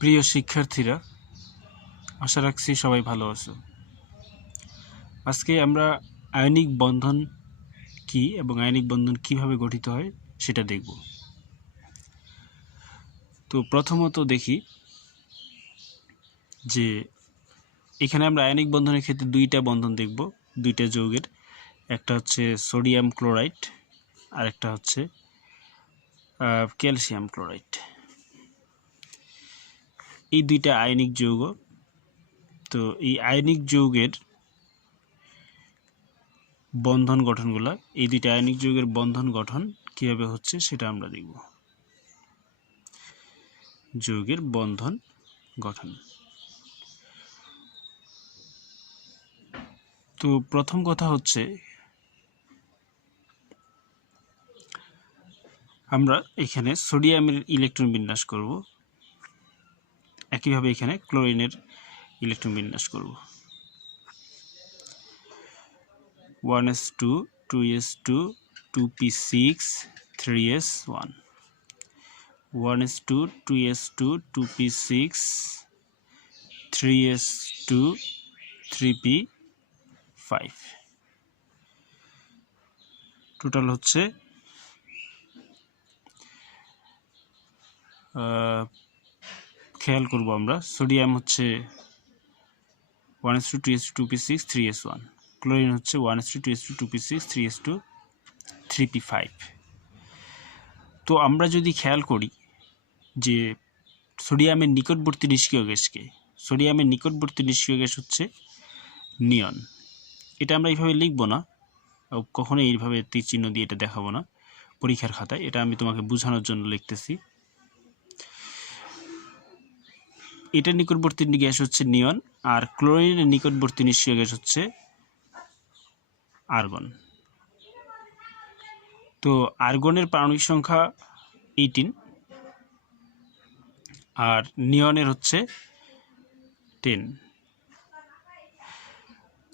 প্রিয় শিক্ষার্থীরা, আশা রাখছি সবাই ভালো আছো। আজকে আমরা আয়নিক বন্ধন কি এবং আয়নিক বন্ধন কিভাবে গঠিত হয় সেটা দেখব। তো প্রথমত দেখি যে এখানে আমরা আয়নিক বন্ধনের ক্ষেত্রে দুইটা বন্ধন দেখব, দুইটা যৌগের। একটা হচ্ছে সোডিয়াম ক্লোরাইড আর একটা হচ্ছে ক্যালসিয়াম ক্লোরাইড। এই দুইটা আয়নিক যৌগ। তো এই আয়নিক যৌগের বন্ধন গঠনগুলো, এই দুইটা আয়নিক যৌগের বন্ধন গঠন কিভাবে হচ্ছে সেটা আমরা দেখব। যৌগের বন্ধন গঠন। তো প্রথম কথা হচ্ছে আমরা এখানে সোডিয়ামের ইলেকট্রন বিন্যাস করব, একইভাবে এখানে ক্লোরিনের ইলেকট্রন বিন্যাস করব। 1s2 2s2 2p6 3s1 1s2 2s2 2p6 3s2 3p5 total হচ্ছে খেয়াল করব আমরা, সোডিয়াম হচ্ছে 1s2 2s2 2p6 3s1, chlorine হচ্ছে 1s2 2s2 2p6 3s2 3p5। তো আমরা যদি খেয়াল করি যে সোডিয়ামের নিকটবর্তী নিষ্ক্রিয় গ্যাসকে, সোডিয়ামের নিকটবর্তী নিষ্ক্রিয় গ্যাস হচ্ছে নিয়ন। এটা আমরা এইভাবে লিখব না, কখনো এইভাবে তীর চিহ্ন দিয়ে এটা দেখাবো না পরীক্ষার খাতায়, এটা আমি তোমাকে বোঝানোর জন্য লিখতেছি। এটার নিকটবর্তী গ্যাস হচ্ছে নিয়ন, আর ক্লোরিনের নিকটবর্তী নিষ্ক্রিয় গ্যাস হচ্ছে আর্গন। তো আর্গনের পারমাণবিক সংখ্যা 18 আর নিয়নের হচ্ছে 10।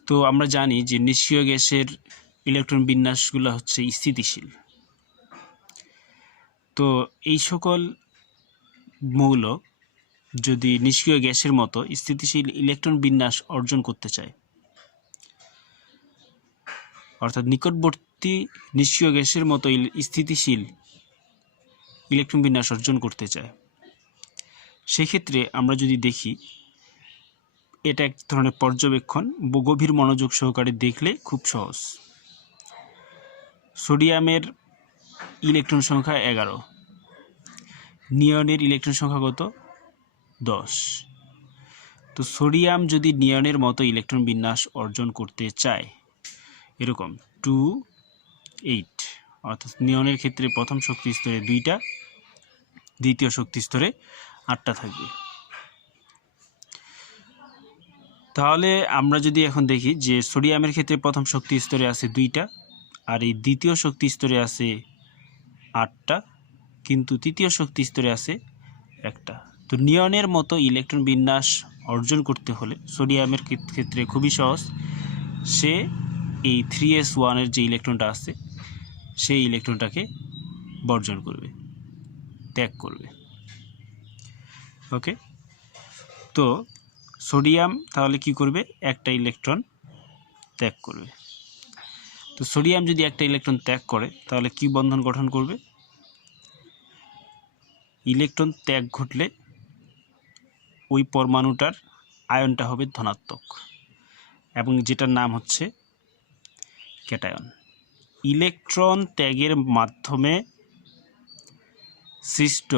তো আমরা জানি যে নিষ্ক্রিয় গ্যাসের ইলেকট্রন বিন্যাসগুলো হচ্ছে স্থিতিশীল। তো এই সকল মৌল যদি নিষ্ক্রিয় গ্যাসের মতো স্থিতিশীল ইলেকট্রন বিন্যাস অর্জন করতে চায়, অর্থাৎ নিকটবর্তী নিষ্ক্রিয় গ্যাসের মতো স্থিতিশীল ইলেকট্রন বিন্যাস অর্জন করতে চায়, সেক্ষেত্রে আমরা যদি দেখি, এটা এক ধরনের পর্যবেক্ষণ, গভীর মনোযোগ সহকারে দেখলে খুব সহজ। সোডিয়ামের ইলেকট্রন সংখ্যা 11, নিয়নের ইলেকট্রন সংখ্যা কত? 10। তো সোডিয়াম যদি নিয়নের মতো ইলেকট্রন বিন্যাস অর্জন করতে চায়, এরকম 2 8, অর্থাৎ নিয়নের ক্ষেত্রে প্রথম শক্তি স্তরে 2টা, দ্বিতীয় শক্তি স্তরে 8টা থাকবে। তাহলে আমরা যদি এখন দেখি যে সোডিয়ামের ক্ষেত্রে প্রথম শক্তি স্তরে আছে 2টা, আর এই দ্বিতীয় শক্তি স্তরে আছে 8টা, কিন্তু তৃতীয় শক্তি স্তরে আছে 1টা। তো নিয়নের মতো ইলেকট্রন বিন্যাস অর্জন করতে হলে সোডিয়ামের ক্ষেত্রে খুবই সহজ, সে এই 3s1 এর যে ইলেকট্রনটা আছে সেই ইলেকট্রনটাকে বর্জন করবে, ত্যাগ করবে। ওকে, তো সোডিয়াম তাহলে কি করবে? একটা ইলেকট্রন ত্যাগ করবে। তো সোডিয়াম যদি একটা ইলেকট্রন ত্যাগ করে তাহলে কি বন্ধন গঠন করবে? ইলেকট্রন ত্যাগ ঘটলে ওই পরমাণুটার আয়নটা হবে ধনাত্মক, এবং যেটার নাম হচ্ছে ক্যাটায়ন। ইলেকট্রন ত্যাগের মাধ্যমে সৃষ্ট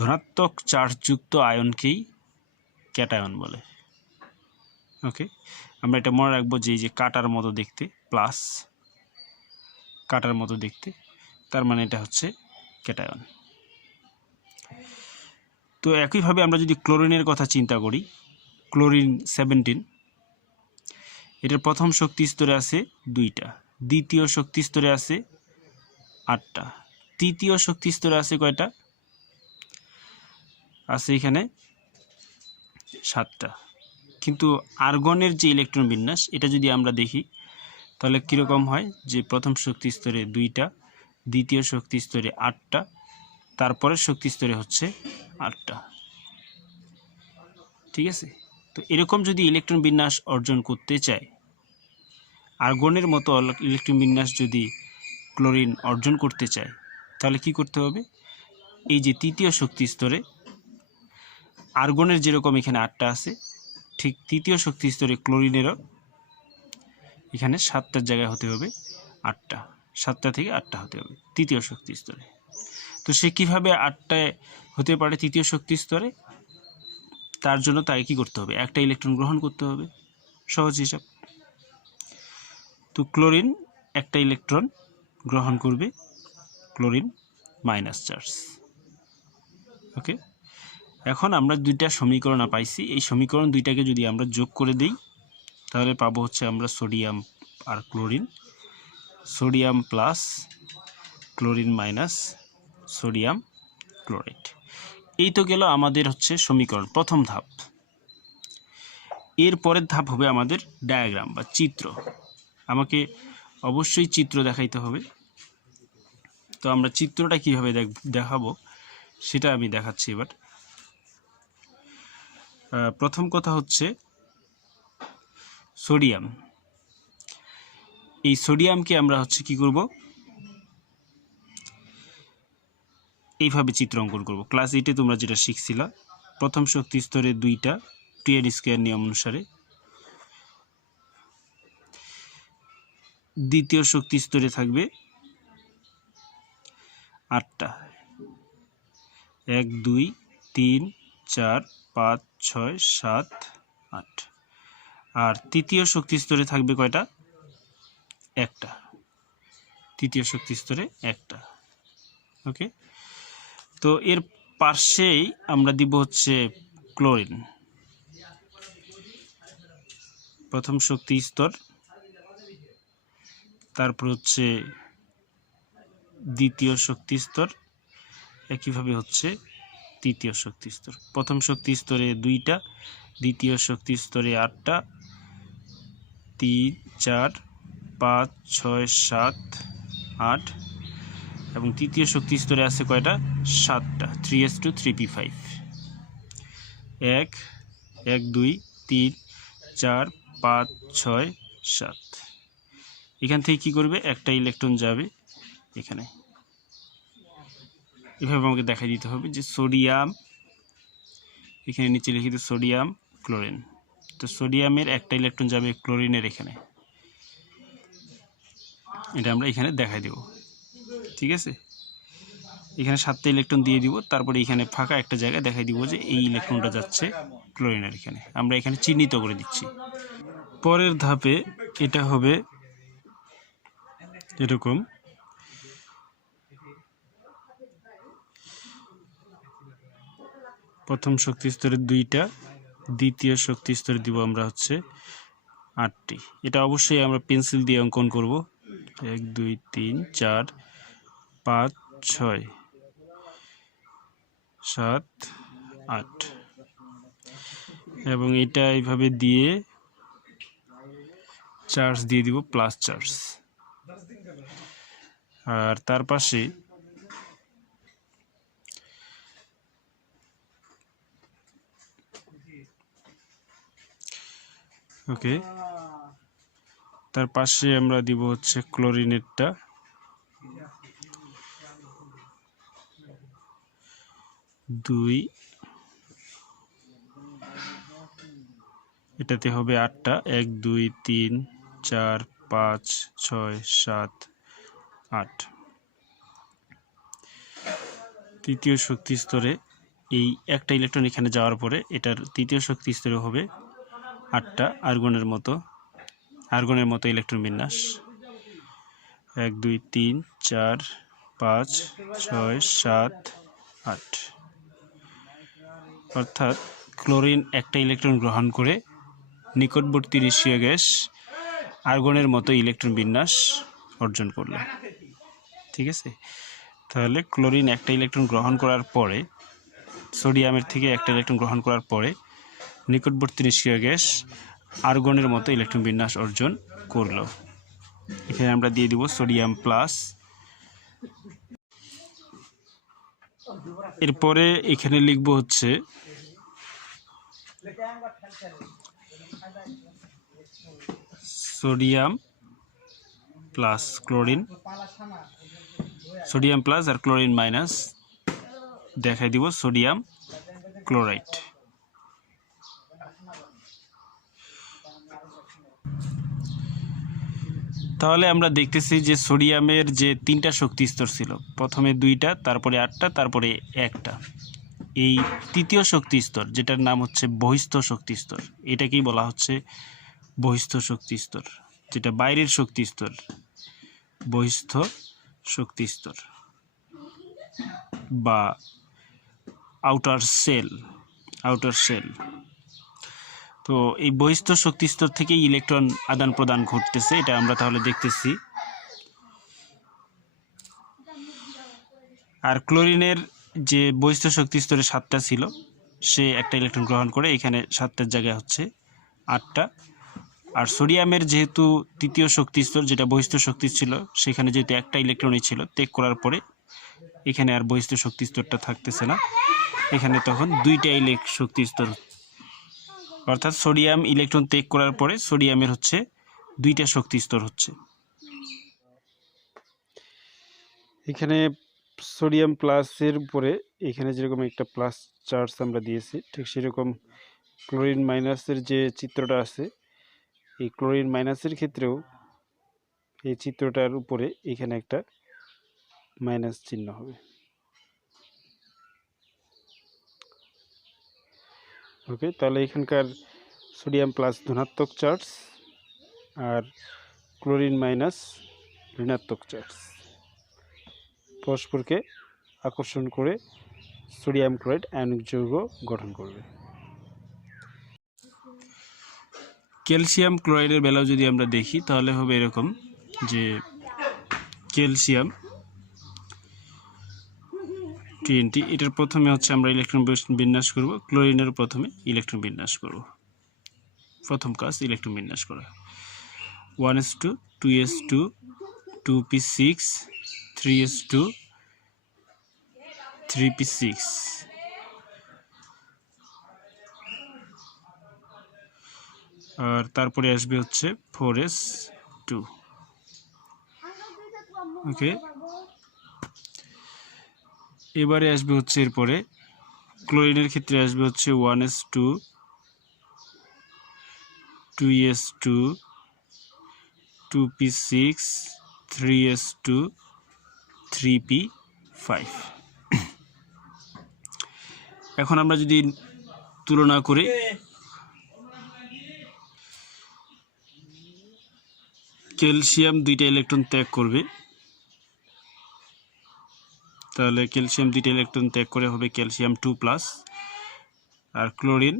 ধনাত্মক চার্জযুক্ত আয়নকেই ক্যাটায়ন বলে। ওকে, আমরা এটা মনে রাখবো যে এই যে কাটার মতো দেখতে, প্লাস কাটার মতো দেখতে, তার মানে এটা হচ্ছে ক্যাটায়ন। তো একইভাবে আমরা যদি ক্লোরিনের কথা চিন্তা করি, ক্লোরিন 17, এটার প্রথম শক্তি স্তরে আছে 2টা, দ্বিতীয় শক্তি স্তরে আছে 8টা, তৃতীয় শক্তি স্তরে আছে কয়টা? আছে এখানে 7টা। কিন্তু আর্গনের যে ইলেকট্রন বিন্যাস, এটা যদি আমরা দেখি তাহলে কীরকম হয়, যে প্রথম শক্তি স্তরে 2টা, দ্বিতীয় শক্তি স্তরে 8টা, তারপরের শক্তি স্তরে হচ্ছে 8টা। ঠিক আছে। তো এরকম যদি ইলেকট্রন বিন্যাস অর্জন করতে চায়, আর্গনের মতো ইলেকট্রন বিন্যাস যদি ক্লোরিন অর্জন করতে চায়, তাহলে কি করতে হবে? এই যে তৃতীয় শক্তি স্তরে আর্গনের যেরকম এখানে 8টা আছে, ঠিক তৃতীয় শক্তি স্তরে ক্লোরিনেরও এখানে 7টার জায়গায় হতে হবে 8টা, 7টা থেকে 8টা হতে হবে তৃতীয় শক্তি স্তরে। তো সে কীভাবে 8টায় হতে পারে তৃতীয় শক্তি স্তরে? তার জন্য তাকে কী করতে হবে? একটা ইলেকট্রন গ্রহণ করতে হবে, সহজ হিসাব। তো ক্লোরিন একটা ইলেকট্রন গ্রহণ করবে, ক্লোরিন মাইনাস চার্জ। ওকে, এখন আমরা দুইটা সমীকরণ পাইছি। এই সমীকরণ দুইটাকে যদি আমরা যোগ করে দিই, তাহলে পাবো হচ্ছে আমরা সোডিয়াম আর chlorine, sodium plus chlorine minus sodium chloride. এই তো গেল আমাদের হচ্ছে সমীকরণ, প্রথম ধাপ। এর পরের ধাপ হবে আমাদের ডায়াগ্রাম বা চিত্র। আমাকে অবশ্যই চিত্র দেখাইতে হবে। তো আমরা চিত্রটা কীভাবে দেখাবো সেটা আমি দেখাচ্ছি এবার। প্রথম কথা হচ্ছে সোডিয়াম। এই সোডিয়ামকে আমরা হচ্ছে কি করব? এইভাবে চিত্র অঙ্কন করব। ক্লাস 8-এ তোমরা যেটা শিখছিলা, প্রথম শক্তি স্তরে 2টা 2n² নিয়ম অনুসারে, দ্বিতীয় শক্তি স্তরে থাকবে 8টা, 1 2 3 4 5 6 7 8। আর তৃতীয় শক্তি স্তরে থাকবে কয়টা? একটা, তৃতীয় শক্তি স্তরে একটা। ওকে, তো এর পাশেই আমরা দিব হচ্ছে ক্লোরিন, প্রথম শক্তি স্তর, তারপর হচ্ছে দ্বিতীয় শক্তি স্তর, একইভাবে হচ্ছে তৃতীয় শক্তি স্তর। প্রথম শক্তি স্তরে 2টা, দ্বিতীয় শক্তি স্তরে 8টা, 3 4 5 6 7 8, এবং তৃতীয় শক্তি স্তরে আছে কয়টা? 7টা, 3s2 3p5। 1 1 2 3 4 5 6 7। এখান থেকে কি করবে? একটা ইলেকট্রন যাবে এখানে। এভাবে আমাকে দেখাই দিতে হবে যে সোডিয়াম, এখানে নিচে লিখিত সোডিয়াম ক্লোরিন। তো সোডিয়ামের একটা ইলেকট্রন যাবে ক্লোরিনের এখানে, এটা আমরা এখানে দেখাই দেব। ঠিক আছে, এখানে 7টা ইলেকট্রন দিয়ে দিব, তারপরে এখানে ফাঁকা একটা জায়গায় দেখাই দিব যে এই ইলেকট্রনটা যাচ্ছে ক্লোরিনের এখানে, আমরা এখানে চিহ্নিত করে দিচ্ছি। পরের ধাপে এটা হবে এরকম, প্রথম শক্তি স্তরে 2টা, দ্বিতীয় শক্তি স্তরে দিব আমরা হচ্ছে 8টি। এটা অবশ্যই আমরা পেন্সিল দিয়ে অঙ্কন করব। 1 2 3 4 5 6 7 8, এবং এটা এইভাবে দিয়ে চার্জ দিয়ে দিব, প্লাস চার্জ। আর তার পাশে ওকে, তার পাশে আমরা দিব হচ্ছে ক্লোরিনেরটা, দুই, এটাতে হবে 8টা, 1 2 3 4 5 6 7 8। তৃতীয় শক্তি স্তরে এই একটা ইলেকট্রন এখানে যাওয়ার পরে এটার তৃতীয় শক্তি স্তরে হবে 8টা আর্গনের মতো ইলেকট্রন বিন্যাস। 1 2 3 4 5 6 7 8। অর্থাৎ ক্লোরিন একটা ইলেকট্রন গ্রহণ করে নিকটবর্তী নিষ্ক্রিয় গ্যাস আর্গনের মতো ইলেকট্রন বিন্যাস অর্জন করল। ঠিক আছে, তাহলে ক্লোরিন একটা ইলেকট্রন গ্রহণ করার পরে, সোডিয়ামের থেকে একটা ইলেকট্রন গ্রহণ করার পরে নিকটবর্তী নিষ্ক্রিয় গ্যাস আর্গনের মতো ইলেকট্রন বিন্যাস অর্জন করল। এখানে আমরা দিয়ে দিব সোডিয়াম প্লাস। এরপরে এখানে লিখব হচ্ছে sodium plus chlorine, sodium plus আর ক্লোরিন মাইনাস, দেখাই দিব সোডিয়াম ক্লোরাইড। তাহলে আমরা দেখতেছি যে সোডিয়ামের যে 3টা শক্তি স্তর ছিল, প্রথমে 2টা, তারপরে 8টা, তারপরে 1টা। এই তৃতীয় শক্তি স্তর যেটার নাম হচ্ছে বহিস্থ শক্তি স্তর, এটাকেই বলা হচ্ছে বহিস্থ শক্তি স্তর, যেটা বাইরের শক্তি স্তর, বহিস্থ শক্তি স্তর বা আউটার সেল। তো এই বহিস্থ শক্তি স্তর থেকে ইলেকট্রন আদান প্রদান ঘটতেছে, এটা আমরা তাহলে দেখতেছি। আর ক্লোরিনের যে বহিস্থ শক্তি স্তরে 7টা ছিল, সে একটা ইলেকট্রন গ্রহণ করে, এখানে 7টার জায়গায় হচ্ছে 8টা। আর সোডিয়ামের যেহেতু তৃতীয় শক্তি স্তর যেটা বহিস্থ শক্তি ছিল, সেখানে যেহেতু একটা ইলেকট্রনই ছিল, ত্যাগ করার পরে এখানে আর বহিস্থ শক্তি স্তরটা থাকতেছে না, এখানে তখন 2টা শক্তি স্তর, অর্থাৎ সোডিয়াম ইলেকট্রন ত্যাগ করার পরে সোডিয়ামের হচ্ছে 2টা শক্তি স্তর হচ্ছে। এখানে সোডিয়াম প্লাসের উপরে এখানে যেরকম একটা প্লাস চার্জ আমরা দিয়েছি, ঠিক সেরকম ক্লোরিন মাইনাসের যে চিত্রটা আছে, এই ক্লোরিন মাইনাসের ক্ষেত্রেও এই চিত্রটার উপরে এখানে একটা মাইনাস চিহ্ন হবে। ওকে, তাহলে এখানকার সোডিয়াম প্লাস ধনাত্মক চার্জ আর ক্লোরিন মাইনাস ঋণাত্মক চার্জ পরস্পরকে আকর্ষণ করে সোডিয়াম ক্লোরাইড আয়নিক যৌগ গঠন করবে। ক্যালসিয়াম ক্লোরাইডের বেলাও যদি আমরা দেখি তাহলে হবে এরকম যে ক্যালসিয়াম 20, এটার প্রথমে হচ্ছে আমরা ইলেকট্রন বিন্যাস করব, ক্লোরিনের প্রথমে ইলেকট্রন বিন্যাস করব। প্রথম কাজ ইলেকট্রন বিন্যাস করা, 1s2 2s2 2p6 3s2 3p6, আর তারপরে আসবে হচ্ছে 4s2। ওকে, এবারে আসবে হচ্ছে এরপরে ক্লোরিনের ক্ষেত্রে আসবে হচ্ছে 1s2 2s2 2p6 3s2 3p5। এখন আমরা যদি তুলনা করি, ক্যালসিয়াম 2টা ইলেকট্রন ত্যাগ করবে, তাহলে ক্যালসিয়াম 2টা ইলেকট্রন ত্যাগ করে হবে ক্যালসিয়াম 2+, আর ক্লোরিন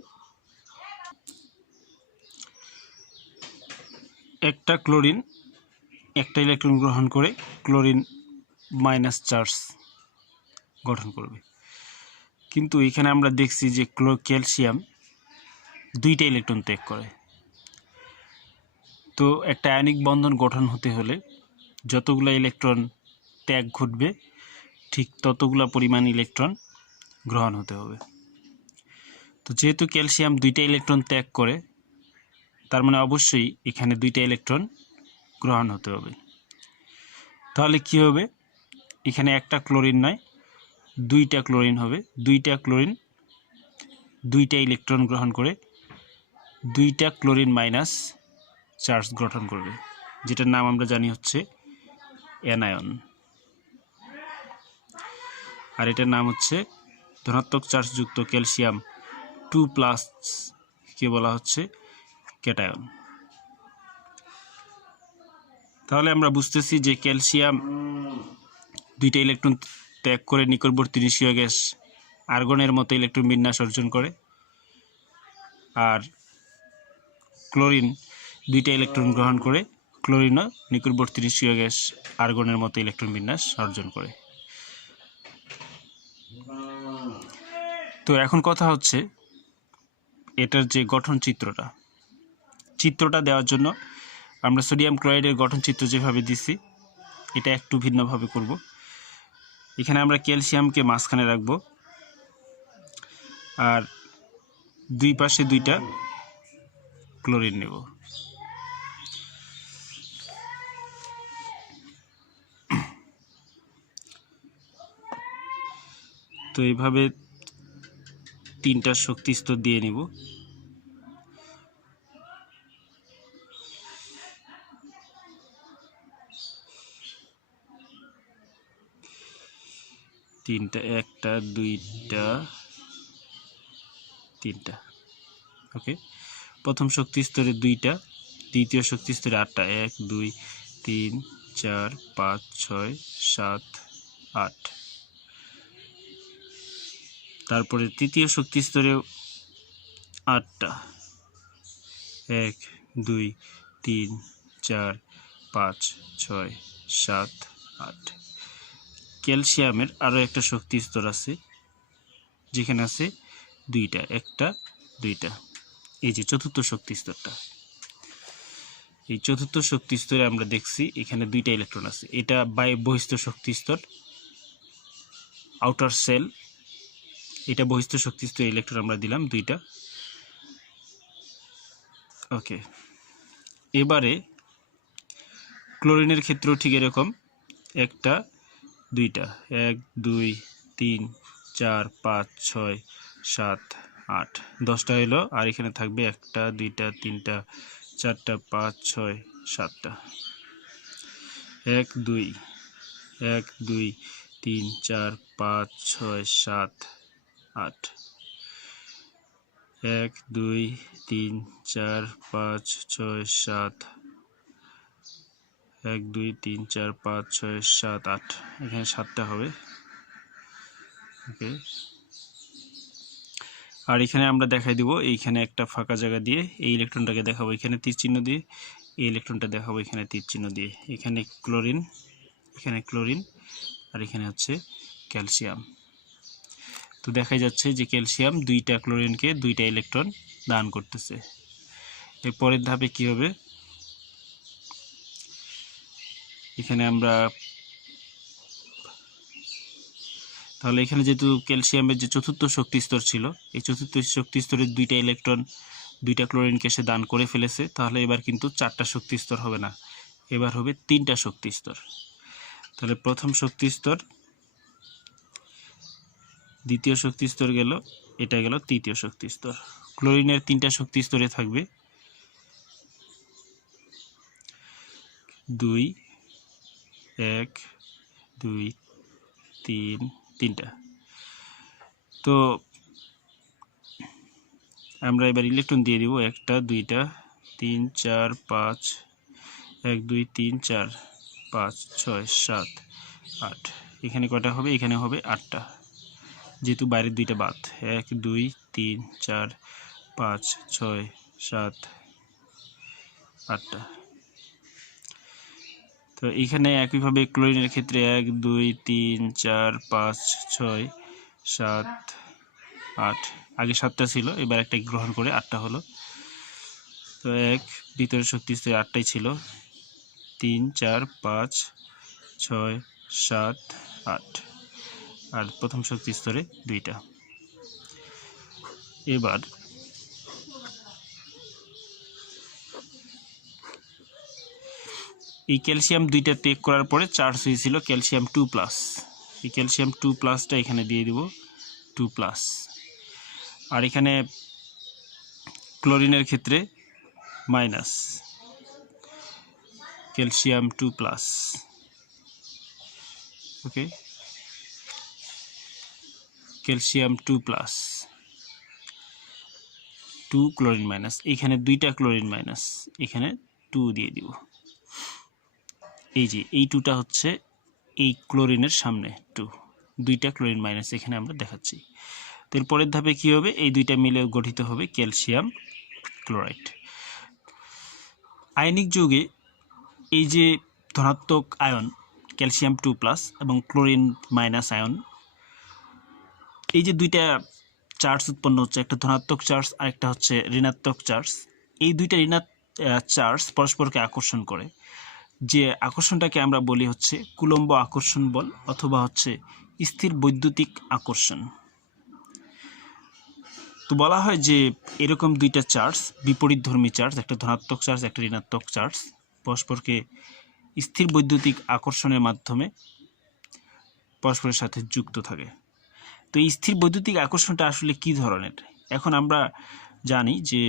একটা ইলেকট্রন গ্রহণ করে ক্লোরিন মাইনাস চার্জ গঠন করবে। কিন্তু এখানে আমরা দেখছি যে ক্যালসিয়াম 2টা ইলেকট্রন ত্যাগ করে। তো একটা আয়নিক বন্ধন গঠন হতে হলে যতগুলো ইলেকট্রন ত্যাগ ঘটবে ঠিক ততগুলো পরিমাণ ইলেকট্রন গ্রহণ হতে হবে। তো যেহেতু ক্যালসিয়াম 2টা ইলেকট্রন ত্যাগ করে, তার মানে অবশ্যই এখানে 2টা ইলেকট্রন গ্রহণ হতে হবে। তাহলে কি হবে, এখানে একটা ক্লোরিন নয় 2টা ক্লোরিন হবে, 2টা ক্লোরিন 2টা ইলেকট্রন গ্রহণ করে 2টা ক্লোরিন মাইনাস চার্জ গঠন করবে, যেটার নাম আমরা জানি হচ্ছে অ্যানায়ন। আর এটার নাম হচ্ছে ধনাত্মক চার্জযুক্ত ক্যালসিয়াম 2+ কে বলা হচ্ছে ক্যাটায়ন। তাহলে আমরা বুঝতেছি যে ক্যালসিয়াম 2টা ইলেকট্রন ত্যাগ করে নিকটবর্তী নিষ্ক্রিয় গ্যাস আর্গনের মতো ইলেকট্রন বিন্যাস অর্জন করে, আর ক্লোরিন 2টা ইলেকট্রন গ্রহণ করে ক্লোরিনও নিকটবর্তী নিষ্ক্রিয় গ্যাস আর্গনের মতো ইলেকট্রন বিন্যাস অর্জন করে। তো এখন কথা হচ্ছে এটার যে গঠন চিত্রটা দেওয়ার জন্য আমরা সোডিয়াম ক্লোরাইডের গঠন চিত্র যেভাবে দিছি এটা একটু ভিন্নভাবে করব। এখানে আমরা ক্যালসিয়ামকে মাঝখানে রাখব, আর দুই পাশে দুইটা ক্লোরিন নেব। তো এইভাবে তিনটা শক্তি স্তর দিয়ে নিব। তিনটা, একটা, দুইটা, তিনটা। ওকে, প্রথম শক্তি স্তরে দুইটা, দ্বিতীয় শক্তি স্তরে আটটা, 1 2 3 4 5 6 7 8। তারপরে তৃতীয় শক্তি স্তরেও আটটা, 1 2 3 4 5 6 7 8। ক্যালসিয়ামের আরও একটা শক্তি স্তর আছে, যেখানে আছে দুইটা, একটা, দুইটা। এই যে চতুর্থ শক্তি স্তরটা, এই চতুর্থ শক্তি স্তরে আমরা দেখছি এখানে দুইটা ইলেকট্রন আছে। এটা বহিস্থ শক্তি স্তর, আউটার সেল। এটা বহিস্থ শক্তি স্তর, ইলেকট্রন আমরা দিলাম দুইটা। ওকে, এবারে ক্লোরিনের ক্ষেত্রেও ঠিক এরকম, একটা, দুইটা, 1 2 3 4 5 6 7 8, 10টা হলো। আর এখানে থাকবে একটা, দুইটা, তিনটা, চারটা, 5 6 7টা। 1 2 1 2 3 4 5 6 7 8। 1 2 3 4 5 6 7, 1 2 3 4 5 6 7 8। এখানে 7টা হবে। ওকে, আর এখানে আমরা দেখাই দিব, এইখানে একটা ফাঁকা জায়গা দিয়ে এই ইলেকট্রনটাকে দেখাবো এখানে তীর চিহ্ন দিয়ে, এই ইলেকট্রনটা দেখাবো এখানে তীর চিহ্ন দিয়ে। এখানে ক্লোরিন, এখানে ক্লোরিন, আর এখানে হচ্ছে ক্যালসিয়াম। তো দেখা যাচ্ছে যে ক্যালসিয়াম দুইটা ক্লোরিনকে দুইটা ইলেকট্রন দান করতেছে। এর পরের ধাপে কি হবে, এখানে আমরা তাহলে এখানে যেহেতু ক্যালসিয়ামের যে চতুর্থ শক্তি স্তর ছিল, এই চতুর্থ শক্তি স্তরের দুইটা ইলেকট্রন দুইটা ক্লোরিনকে সে দান করে ফেলেছে, তাহলে এবার কিন্তু 4টা শক্তি স্তর হবে না, এবার হবে 3টা শক্তি স্তর। তাহলে প্রথম শক্তি স্তর, দ্বিতীয় শক্তি স্তর গেল, এটা গেল তৃতীয় শক্তি স্তর। ক্লোরিনের 3টা শক্তি স্তরে থাকবে 2 1 2 3 3টা। তো আমরা এবার ইলেকট্রন দিয়ে দিব, একটা, দুইটা, 3 4 5, 1 2 3 4 5 6 7 8। এখানে কয়টা হবে, এখানে হবে 8টা, যেহেতু বাইরের দুইটা বাদ। 1 2 3 4 5 6 7 8টা। তো এখানে একইভাবে ক্লোরিনের ক্ষেত্রে 1 2 3 4 5 6 7 8, আগে 7টা ছিল, এবার একটা গ্রহণ করে 8টা হলো। তো ভিতরের শক্তি স্তরে 8টাই ছিল, 3 4 5 6 7 8, আর প্রথম শক্তি স্তরে 2টা। এবার এই ক্যালসিয়াম 2টা ত্যাগ করার পরে চার্জ হয়েছিল ক্যালসিয়াম 2+। এই ক্যালসিয়াম 2+টা এখানে দিয়ে দিব, 2+। আর এখানে ক্লোরিনের ক্ষেত্রে মাইনাস, ক্যালসিয়াম 2+। ওকে, ক্যালসিয়াম 2+, 2 ক্লোরিন মাইনাস, এখানে 2টা ক্লোরিন মাইনাস, এখানে 2 দিয়ে দিব। এই যে এই 2টা হচ্ছে এই ক্লোরিনের সামনে 2টা ক্লোরিন মাইনাস এখানে আমরা দেখাচ্ছি। তো এর পরের ধাপে কী হবে, এই 2টা মিলে গঠিত হবে ক্যালসিয়াম ক্লোরাইড। আয়নিক যৌগে এই যে ধনাত্মক আয়ন ক্যালসিয়াম 2+ এবং ক্লোরিন মাইনাস আয়ন, এই যে 2টা চার্জ উৎপন্ন হচ্ছে, একটা ধনাত্মক চার্জ আর একটা হচ্ছে ঋণাত্মক চার্জ। এই 2টা চার্জ পরস্পরকে আকর্ষণ করে, যে আকর্ষণটাকে আমরা বলি হচ্ছে কুলম্ব আকর্ষণ বল অথবা হচ্ছে স্থির বৈদ্যুতিক আকর্ষণ। তো বলা হয় যে এরকম দুইটা চার্জ, বিপরীতধর্মী চার্জ, একটা ধনাত্মক চার্জ একটা ঋণাত্মক চার্জ, পরস্পরকে স্থির বৈদ্যুতিক আকর্ষণের মাধ্যমে পরস্পরের সাথে যুক্ত থাকে। তো এই স্থির বৈদ্যুতিক আকর্ষণটা আসলে কি ধরনের? এখন আমরা জানি যে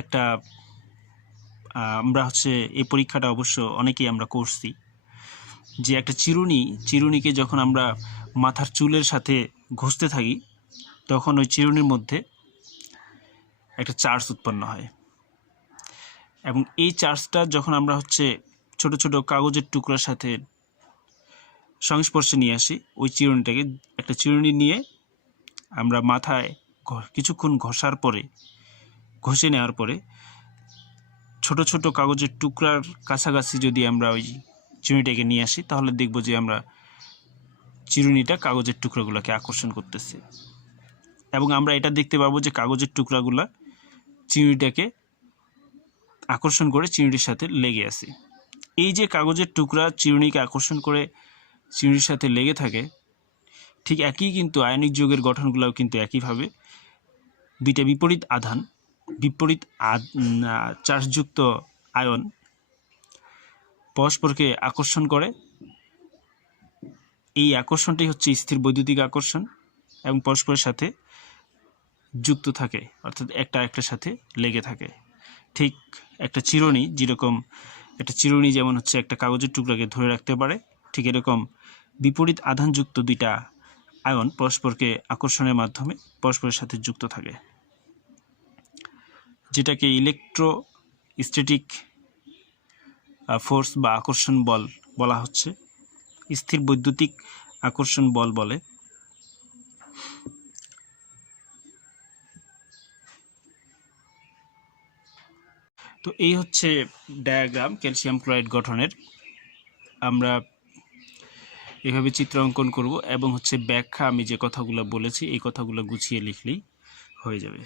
একটা আমরা এই পরীক্ষাটা অবশ্য অনেকেই আমরা করছি, যে একটা চিরুনিকে যখন আমরা মাথার চুলের সাথে ঘষতে থাকি তখন ওই চিরুনির মধ্যে একটা চার্জ উৎপন্ন হয়, এবং এই চার্জটা যখন আমরা ছোট ছোট কাগজের টুকরার সাথে সংস্পর্শে নিয়ে আসি, ওই চিরুনিটাকে, একটা চিরুনি নিয়ে আমরা মাথায় কিছুক্ষণ ঘষে নেওয়ার পরে ছোট ছোট কাগজের টুকরার কাছাকাছি যদি আমরা ওই চিরুনিটাকে নিয়ে আসি, তাহলে দেখব যে আমরা চিরুনিটা কাগজের টুকরাগুলোকে আকর্ষণ করতেছে, এবং আমরা এটা দেখতে পাবো যে কাগজের টুকরাগুলো চিরুনিটাকে আকর্ষণ করে চিরুনির সাথে লেগে আছে। এই যে কাগজের টুকরা চিরুনিকে আকর্ষণ করে চিরুনির সাথে লেগে থাকে, ঠিক একই কিন্তু আয়নিক যৌগের গঠনগুলোও কিন্তু একইভাবে দুইটা বিপরীত চার্জযুক্ত আয়ন পরস্পরকে আকর্ষণ করে। এই আকর্ষণটাই হচ্ছে স্থির বৈদ্যুতিক আকর্ষণ, এবং পরস্পরের সাথে যুক্ত থাকে, অর্থাৎ একটা একটার সাথে লেগে থাকে। ঠিক একটা চিরুনি যেমন একটা কাগজের টুকরাকে ধরে রাখতে পারে, ঠিক এরকম বিপরীত আধানযুক্ত দুইটা আয়ন পরস্পরকে আকর্ষণের মাধ্যমে পরস্পরের সাথে যুক্ত থাকে, যেটাকে ইলেকট্রোস্ট্যাটিক ফোর্স বা আকর্ষণ বল বলা হচ্ছে, স্থির বৈদ্যুতিক আকর্ষণ বল বলে। তো এই হচ্ছে ডায়াগ্রাম ক্যালসিয়াম ক্লোরাইড গঠনের। আমরা এভাবে চিত্র অঙ্কন করব, এবং ব্যাখ্যা আমি যে কথাগুলো বলেছি এই কথাগুলো গুছিয়ে লিখলেই হয়ে যাবে।